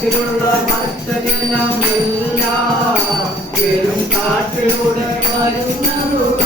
കാട്ടിലുള്ള മത്സരെല്ലാം എല്ലാം വെറും കാട്ടിലൂടെ വരുന്നതോ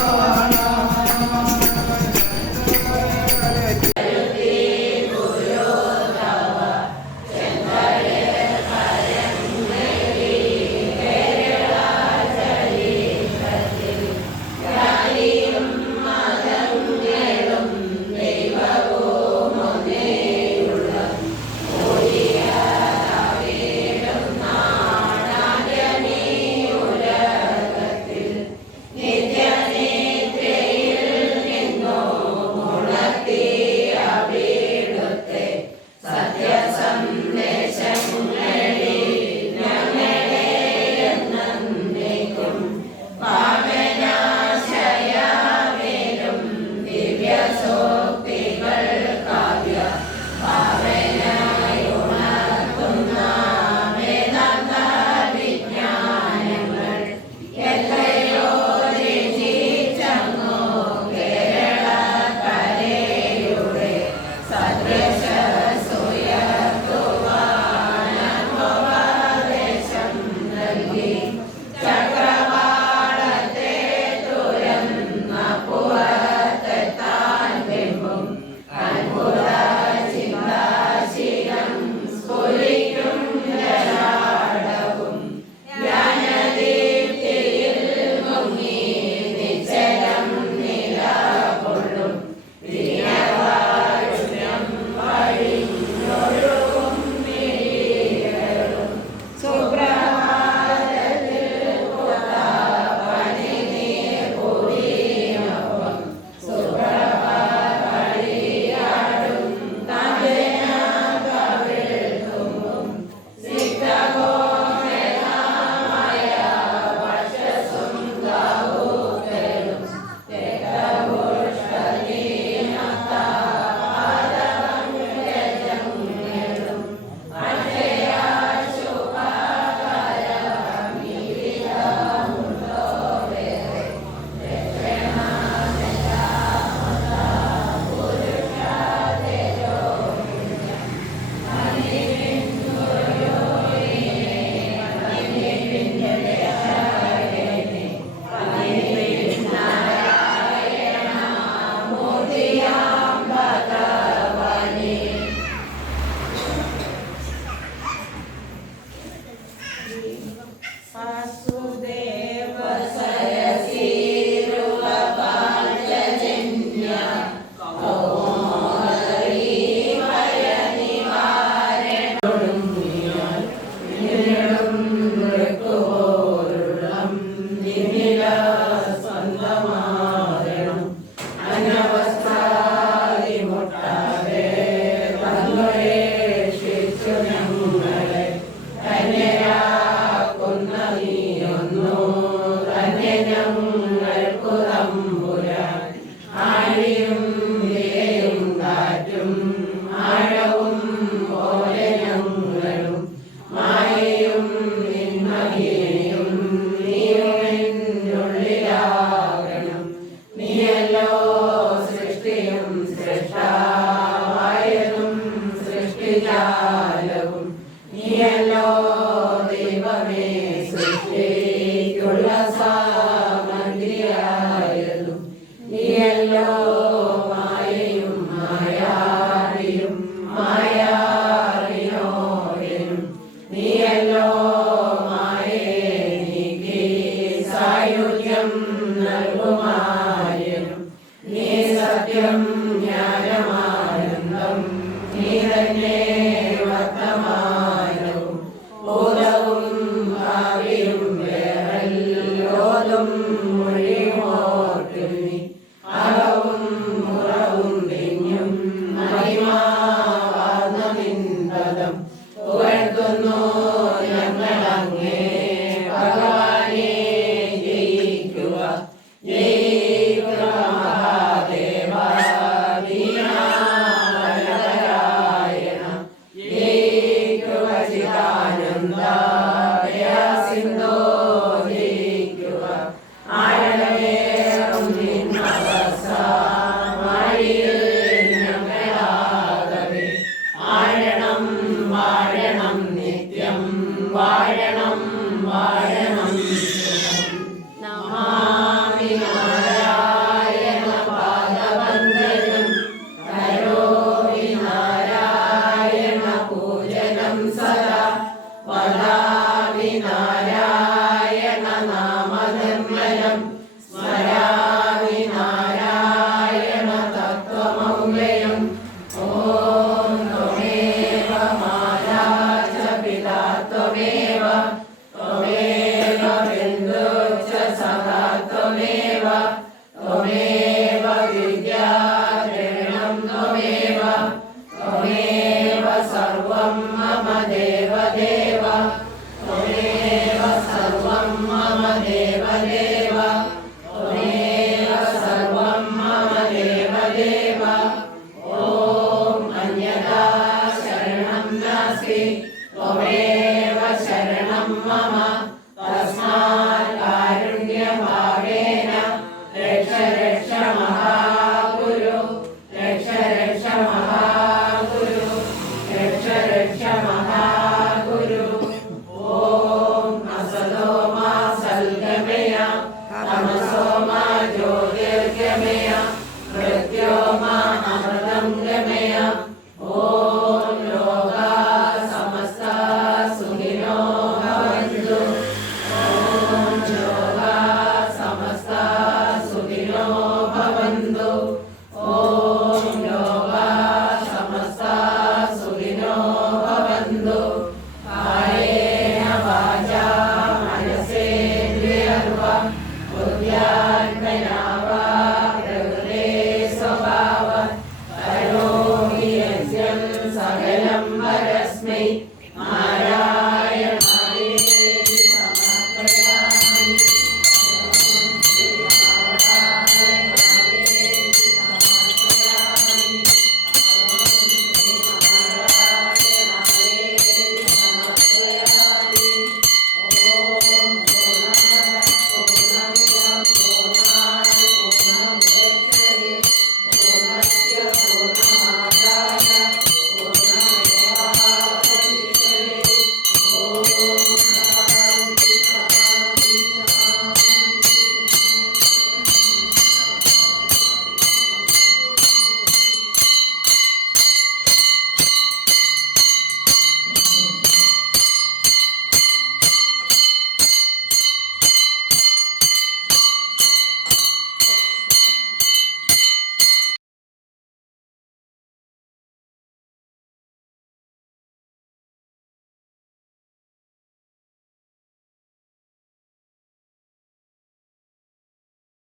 Oh, Amen.